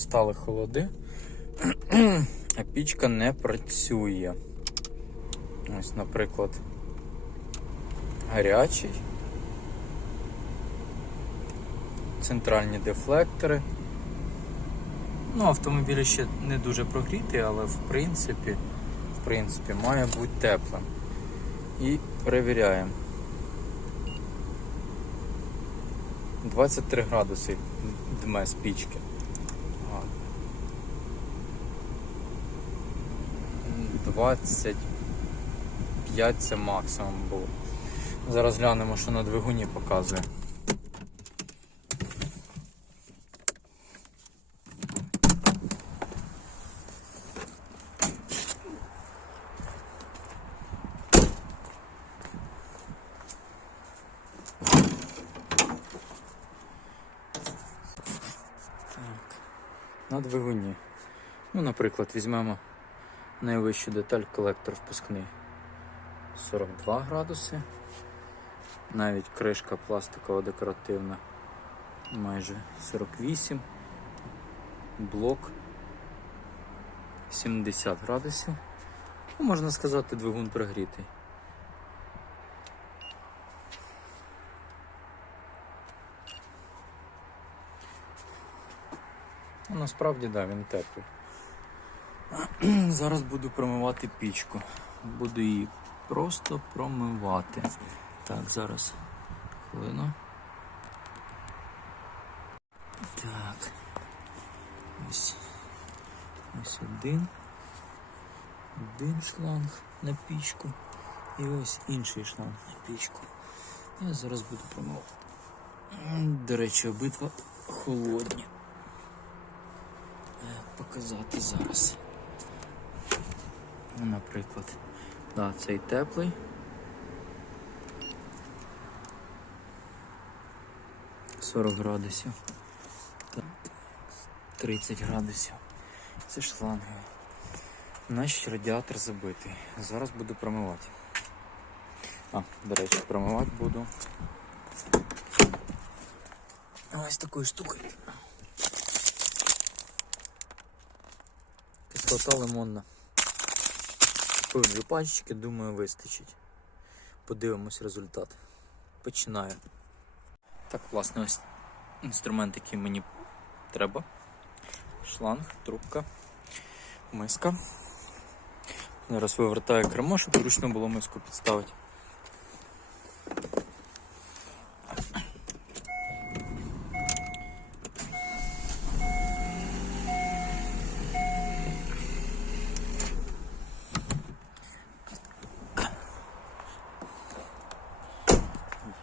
Настали холоди, а пічка не працює. Ось, наприклад, гарячий, центральні дефлектори. Ну, автомобіль ще не дуже прогрітий, але в принципі, в принципі, має бути теплим. І перевіряємо. 23 градуси дме з пічки. А. 25 це максимум було. Зараз глянемо, що на двигуні показує. Так. На двигуні. Ну, наприклад, візьмемо найвищу деталь колектор впускний. 42 градуси. Навіть кришка пластикова декоративна. Майже 48. Блок 70 градусів. Ну, можна сказати, двигун прогрітий. Ну, насправді так, да, він теплий. Зараз буду промивати пічку. Буду її просто промивати. Так, зараз хвилину. Так. Ось. Ось один. Один шланг на пічку. І ось інший шланг на пічку. Я зараз буду промивати. До речі, обидва холодні. Показати зараз. Ну, Наприклад, да, цей теплий. Сорок градусів. Так, 30 градусів. Це шланги. Наш радіатор забитий. Зараз буду промивати. А, до речі, промивати буду. Ось такою штукою. Кислота лимонна. Купив дві пачечки, думаю, вистачить. Подивимось результат. Починаю. Так, власне, ось інструмент, який мені треба. Шланг, трубка, миска. Зараз вивертаю кермо, щоб зручно було миску підставити.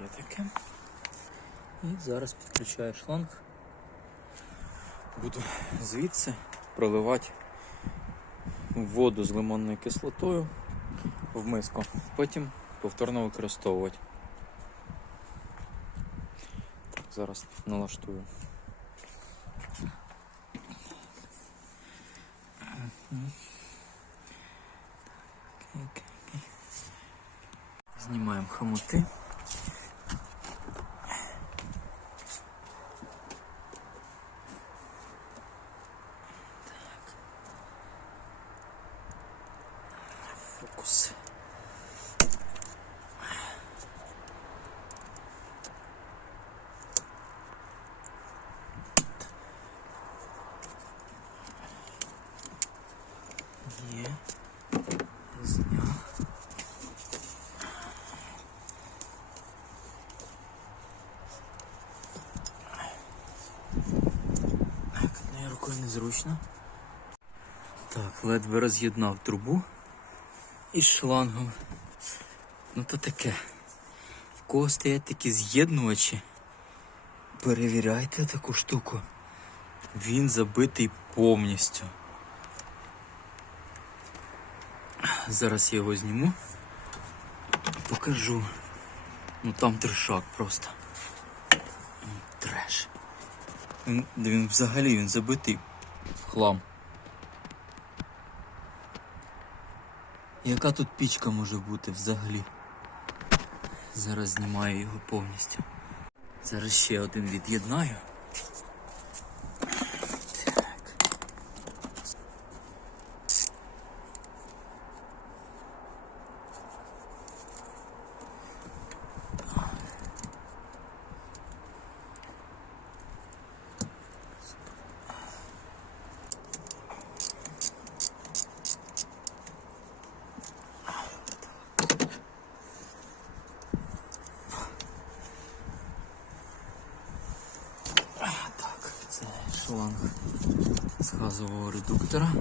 Є таке. І зараз підключаю шланг. Буду звідси проливати воду з лимонною кислотою в миску. Потім повторно використовувати. Так, зараз налаштую. Знімаємо хомути. Фокус. Є. Зняв. Так, однією рукою незручно. Так, ледве роз'єднав трубу із шлангом. Ну то таке. В кого стоять такі з'єднувачі. Перевіряйте таку штуку. Він забитий повністю. Зараз я його зніму. Покажу. Ну там трешак просто. Треш. Він, він взагалі він забитий хлам. Яка тут пічка може бути взагалі? Зараз знімаю його повністю. Зараз ще один від'єднаю. Так. шланг з газового редуктора.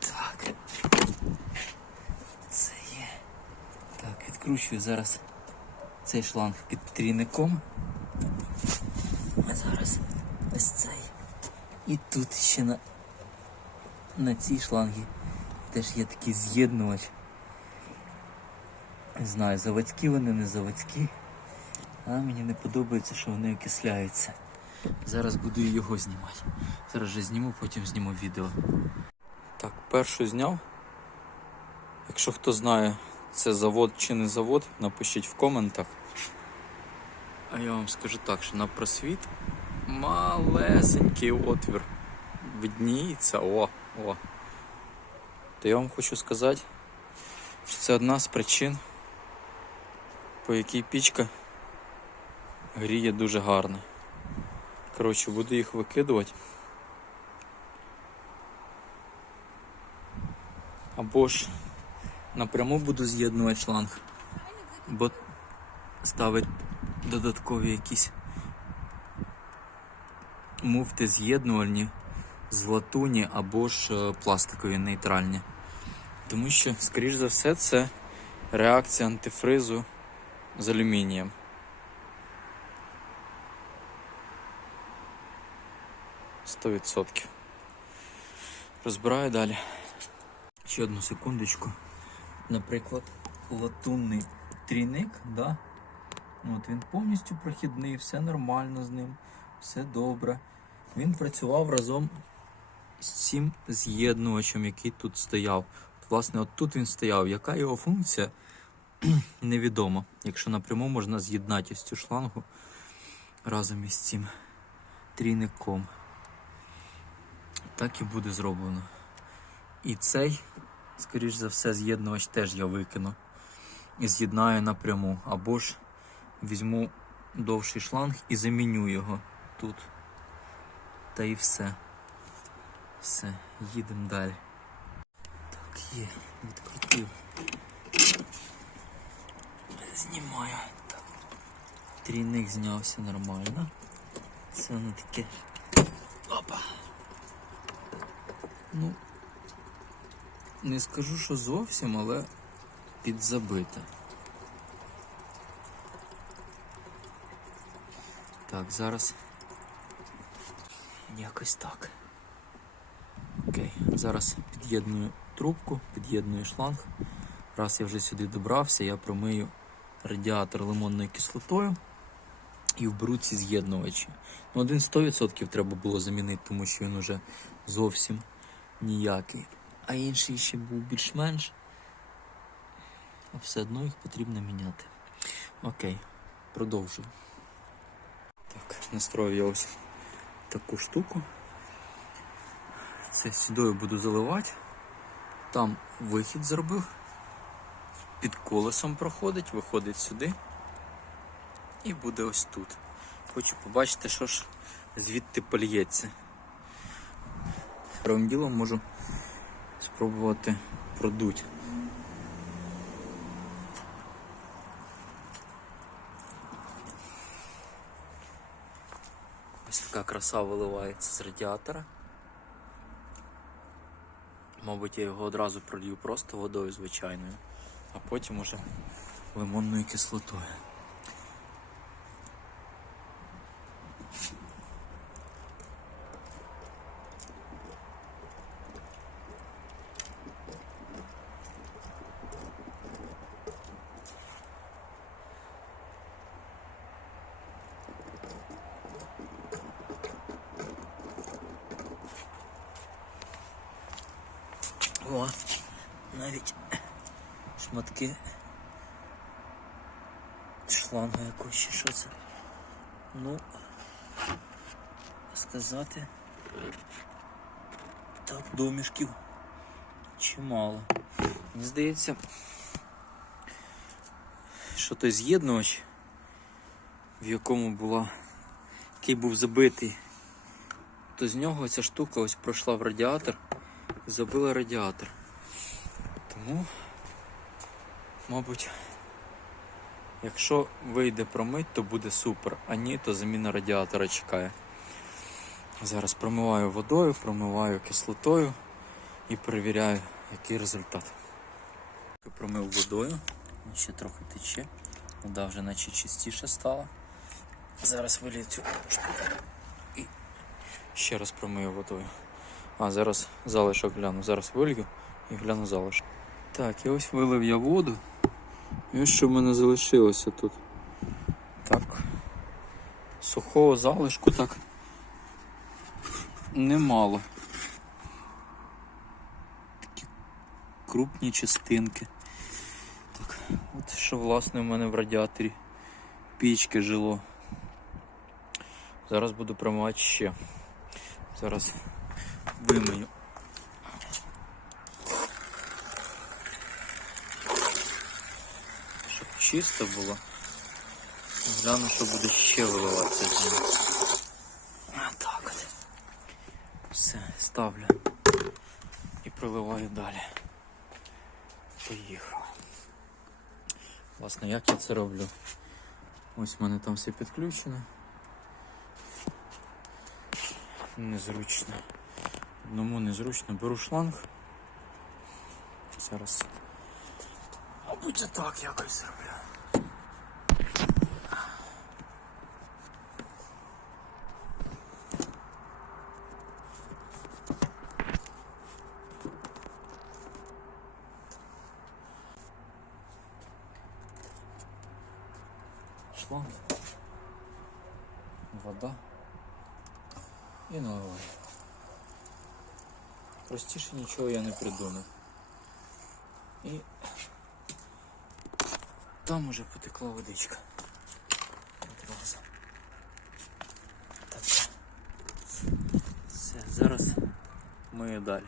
Так. Це є. Так, зараз цей шланг під трійником. А зараз ось цей. І тут ще на, на цій шлангі теж є такий з'єднувач. Не знаю, заводські вони, не заводські. А мені не подобається, що вони окисляються. Зараз буду його знімати. Зараз же зніму, потім зніму відео. Так, першу зняв. Якщо хто знає, це завод чи не завод, напишіть в коментах. А я вам скажу так, що на просвіт малесенький отвір видніється. О, о. То я вам хочу сказати, що це одна з причин, по якій пічка гріє дуже гарно. Коротше, буду їх викидувати. Або ж напряму буду з'єднувати шланг, бо ставить додаткові якісь муфти з'єднувальні з латуні або ж е, пластикові нейтральні. Тому що, скоріш за все, це реакція антифризу з алюмінієм. Сто відсотків. Розбираю далі. Ще одну секундочку. Наприклад, латунний трійник, да? От він повністю прохідний, все нормально з ним, все добре. Він працював разом з цим з'єднувачем, який тут стояв. Власне, от тут він стояв. Яка його функція? Невідомо. Якщо напряму можна з'єднати ось цю шлангу разом із цим трійником. Так і буде зроблено. І цей, скоріш за все, з'єднувач теж я викину і з'єднаю напряму. Або ж візьму довший шланг і заміню його тут. Та і все. Все, їдемо далі. Так, є, відкрутив. Знімаю. Так. Трійник знявся нормально. Це воно таке. Опа. Ну, не скажу, що зовсім, але підзабите. Так, зараз якось так. Окей, зараз під'єдную трубку, під'єдную шланг. Раз я вже сюди добрався, я промию радіатор лимонною кислотою і вберу ці з'єднувачі. Ну, один 100% треба було замінити, тому що він уже зовсім ніякий. А інший ще був більш-менш. А все одно їх потрібно міняти. Окей, продовжую. Так, настроїв я ось таку штуку. Це я буду заливати. Там вихід зробив. Під колесом проходить, виходить сюди. І буде ось тут. Хочу побачити, що ж звідти польється. Первим ділом можу спробувати продуть. Ось така краса виливається з радіатора. Мабуть, я його одразу пролью просто водою звичайною, а потім уже лимонною кислотою. О, навіть шматки шланга якось чи що це. Ну, сказати. Так, домішків чимало. Мені здається, що той з'єднувач, в якому була, який був забитий, то з нього ця штука ось пройшла в радіатор забила радіатор. Тому, мабуть, Якщо вийде промить, то буде супер, а ні, то заміна радіатора чекає. Зараз промиваю водою, промиваю кислотою і перевіряю, який результат. Промив водою, ще трохи тече, вода вже наче чистіше стала. Зараз вилію цю і ще раз промию водою. А, зараз залишок гляну. Зараз вилью і гляну залишок. Так, і ось вилив я воду. І ось що в мене залишилося тут. Так. Сухого залишку так немало. Такі крупні частинки. Так, от що власне в мене в радіаторі пічки жило. Зараз буду промивати ще. Зараз вимию. Щоб чисто було. Гляну, що буде ще виливатися з нього. Так от. Все, ставлю. І проливаю далі. Поїхав. Власне, як я це роблю? Ось в мене там все підключено. Незручно. Одному незручно. Беру шланг. Зараз. Мабуть, так якось зроблю. Шланг. Вода. І наливаю. Простіше нічого я не придумав. І там уже потекла водичка. Одразу. Так. Все, зараз мию далі.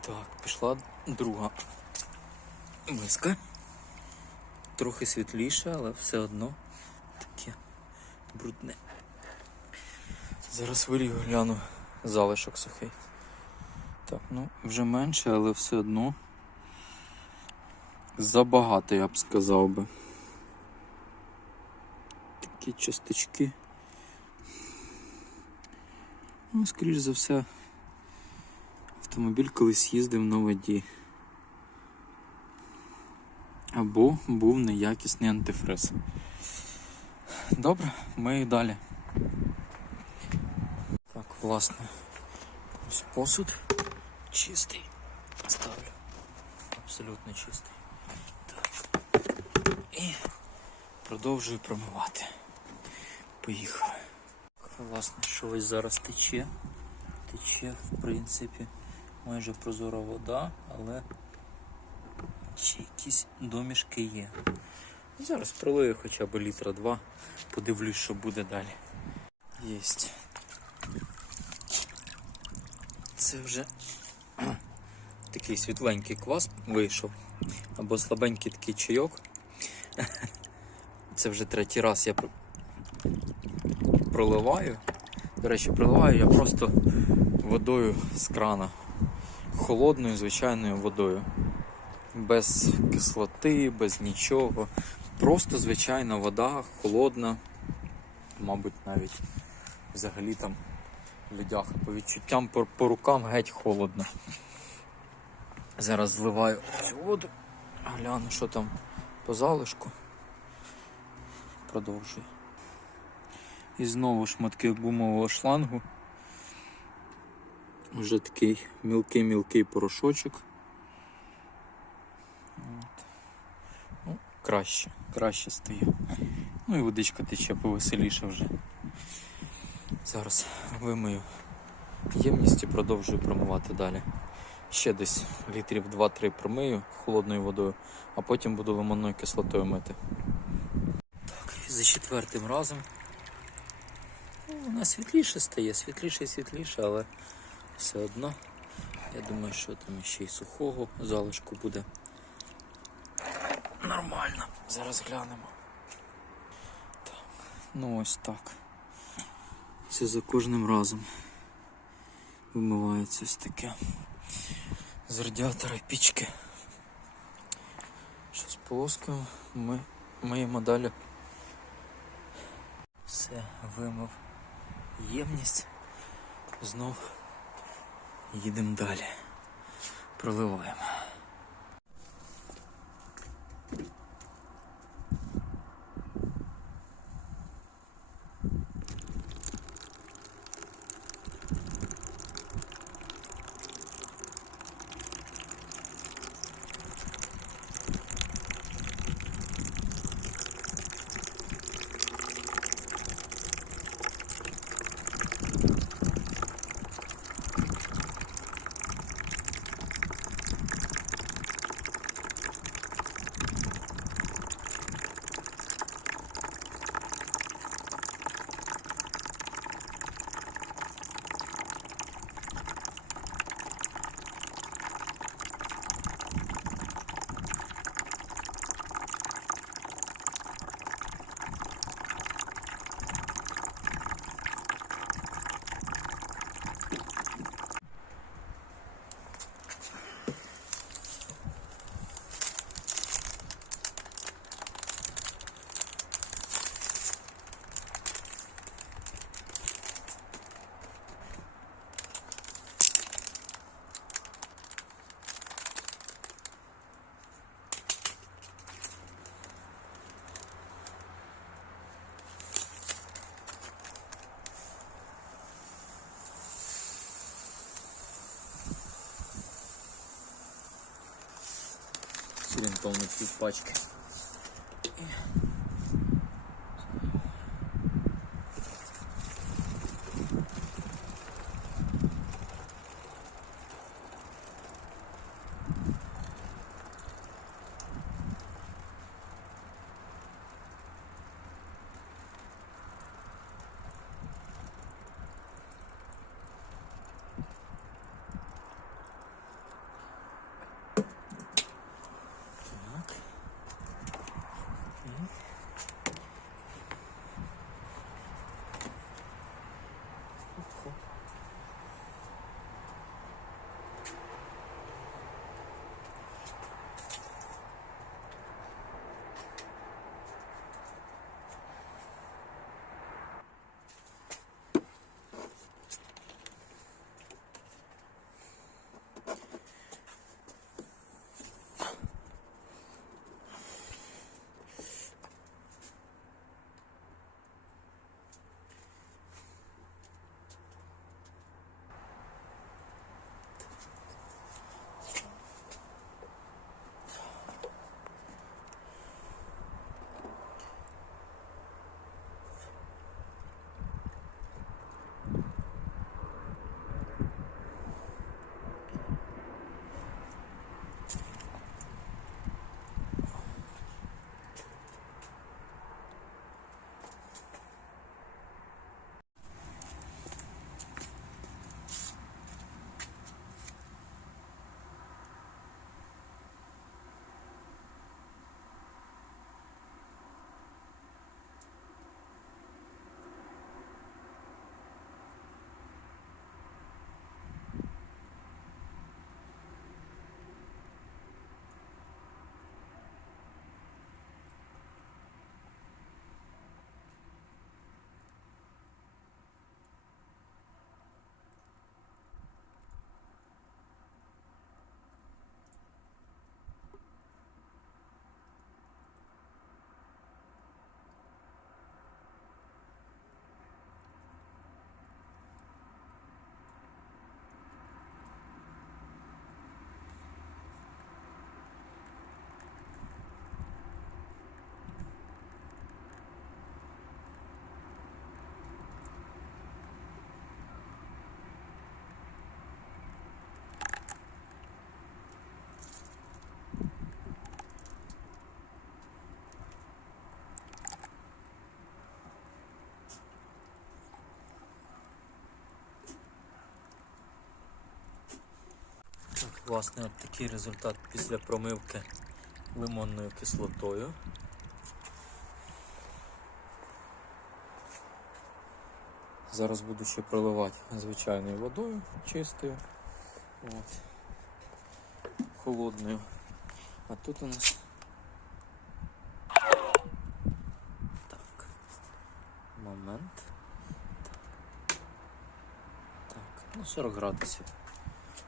Так, пішла друга миска. Трохи світліше, але все одно таке брудне. Зараз вилію гляну залишок сухий. Так, ну вже менше, але все одно забагато, я б сказав би. Такі часточки. Ну, скоріш за все, автомобіль колись їздив на воді. Або був неякісний антифриз. Добре, ми і далі. Ось посуд чистий. Ставлю. Абсолютно чистий. Так. І продовжую промивати. Власне, що ось зараз тече. Тече, в принципі, майже прозора вода, але ще якісь домішки є. Зараз пролию хоча б літра два, подивлюсь, що буде далі. Єсть. Це вже такий світленький квас вийшов. Або слабенький такий чайок. Це вже третій раз я проливаю. До речі, проливаю я просто водою з крана. Холодною, звичайною водою. Без кислоти, без нічого. Просто звичайна вода, холодна. Мабуть, навіть взагалі там людяха. По відчуттям по, по рукам геть холодно. Зараз зливаю цю воду, гляну, що там по залишку. Продовжую. І знову шматки гумового шлангу. Вже такий мілкий-мілкий порошочок. От. Ну, краще, краще стає. Ну і водичка тече повеселіше вже. Зараз вимию ємність і продовжую промивати далі. Ще десь літрів 2-3 промию холодною водою, а потім буду лимонною кислотою мити. Так, і за четвертим разом. Ну, вона світліше стає, світліше і світліше, але все одно. Я думаю, що там ще й сухого залишку буде. Нормально. Зараз глянемо. Так, ну ось так. Це за кожним разом вимивається ось таке з радіатора пічки. сполоскуємо, ми миємо далі. Все, вимив ємність. Знов їдемо далі. Проливаємо. Орієнтовно пів пачки. Власне, от такий результат після промивки лимонною кислотою. Зараз буду ще проливати звичайною водою чистою, от, холодною. А тут у нас так. Момент. Так, ну 40 градусів.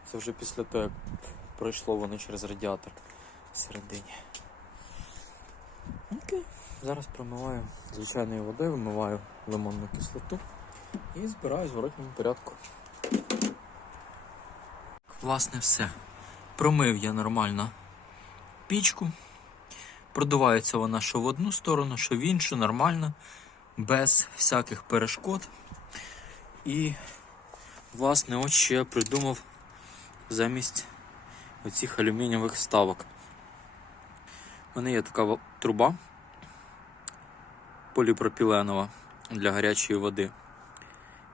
Це вже після того, як пройшло воно через радіатор всередині. Окей. Зараз промиваю звичайною водою, вимиваю лимонну кислоту і збираю в зворотньому порядку. Власне, все. Промив я нормально пічку. Продувається вона що в одну сторону, що в іншу, нормально, без всяких перешкод. І, власне, от я придумав замість оцих алюмінієвих вставок. У мене є така труба поліпропіленова для гарячої води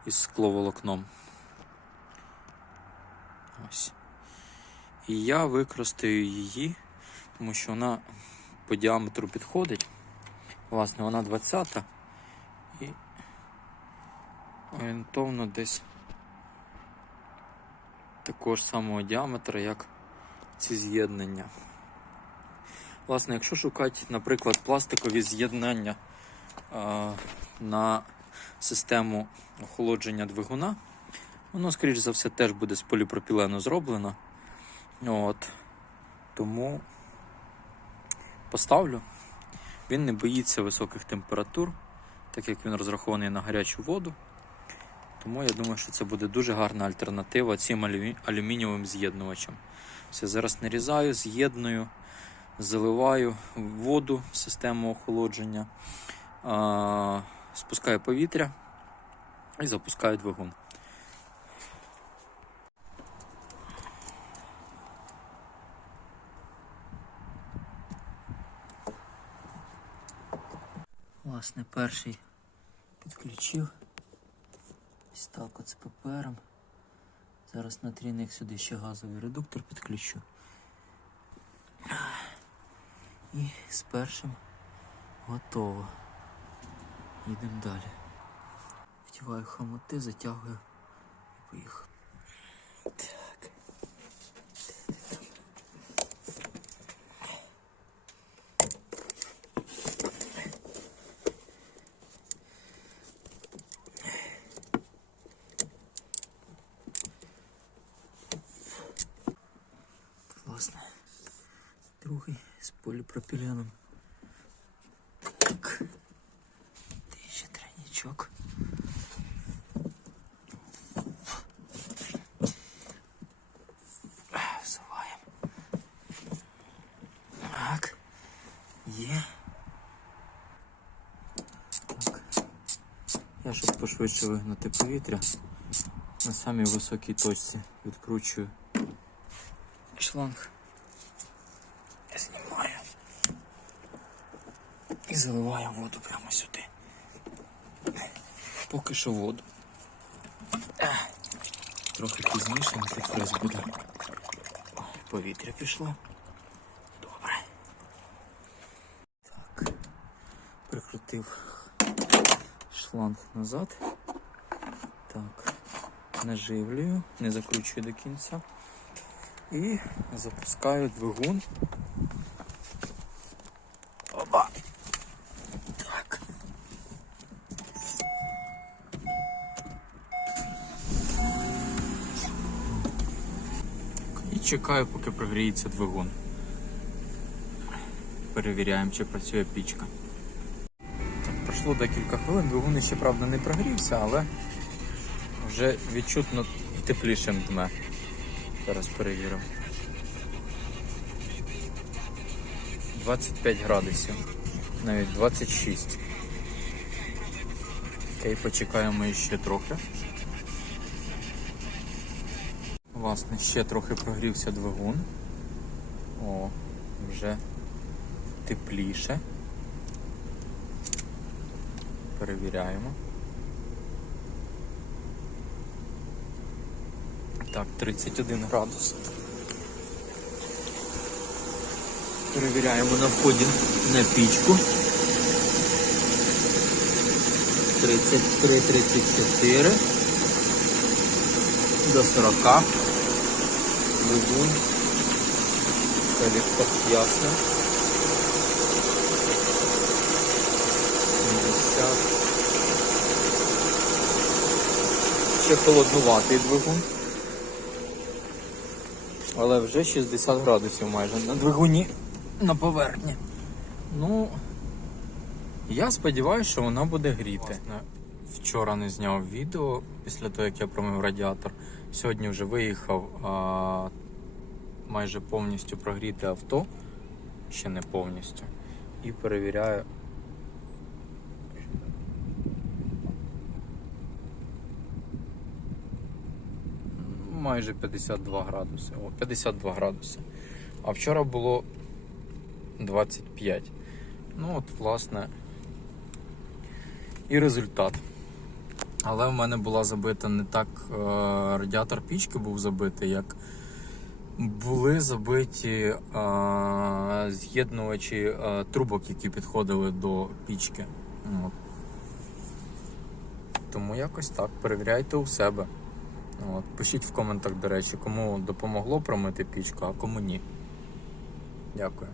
із скловолокном. Ось. І я використаю її, тому що вона по діаметру підходить. Власне, вона 20 і орієнтовно десь такого ж самого діаметра, як ці з'єднання. Власне, якщо шукати, наприклад, пластикові з'єднання е, на систему охолодження двигуна, воно, скоріш за все, теж буде з поліпропілену зроблено. От. Тому поставлю. Він не боїться високих температур, так як він розрахований на гарячу воду. Тому я думаю, що це буде дуже гарна альтернатива цим алюмі- алюмінієвим з'єднувачам. Все, зараз нарізаю, з'єдную, заливаю воду в систему охолодження, спускаю повітря і запускаю двигун. Власне, перший підключив. Так оце папером. Зараз на трійник сюди ще газовий редуктор підключу. І з першим готово. Йдемо далі. Втіваю хомути, затягую і поїхав. Так. Власне, другий з поліпропіленом. Так. Ти ще тройничок. Всуваємо. Так. Є. Так. Я, щоб пошвидше вигнати повітря, на самій високій точці відкручую шланг. Я знімаю і заливаю воду прямо сюди. Поки що воду. Трохи пізніше антифриз буде. Повітря пішло. Добре. Так. Прикрутив шланг назад. Так. Наживлюю, не закручую до кінця. І запускаю двигун. Оба. Так. І чекаю, поки прогріється двигун. Перевіряємо, чи працює пічка. Пройшло декілька хвилин, двигун ще, правда, не прогрівся, але вже відчутно теплішим дме. Зараз перевіримо. 25 градусів, навіть 26. Окей, почекаємо ще трохи. Власне, ще трохи прогрівся двигун. О, вже тепліше. Перевіряємо. Так, 31 градус. Перевіряємо на вході на пічку. 33-34 до 40. Двигун. Колектор ясно. 70. Ще холоднуватий двигун. Але вже 60 градусів майже на двигуні на поверхні. Ну, я сподіваюся, що вона буде гріти. Вчора не зняв відео після того, як я промив радіатор. Сьогодні вже виїхав а, майже повністю прогріти авто, ще не повністю. І перевіряю. Майже 52 градуси. О, 52 градуси. А вчора було 25. Ну, от, власне, і результат. Але в мене була забита не так е, радіатор пічки був забитий, як були забиті е, з'єднувачі е, трубок, які підходили до пічки. От. Тому якось так. Перевіряйте у себе. От. Пишіть в коментах, до речі, кому допомогло промити пічку, а кому ні. Дякую.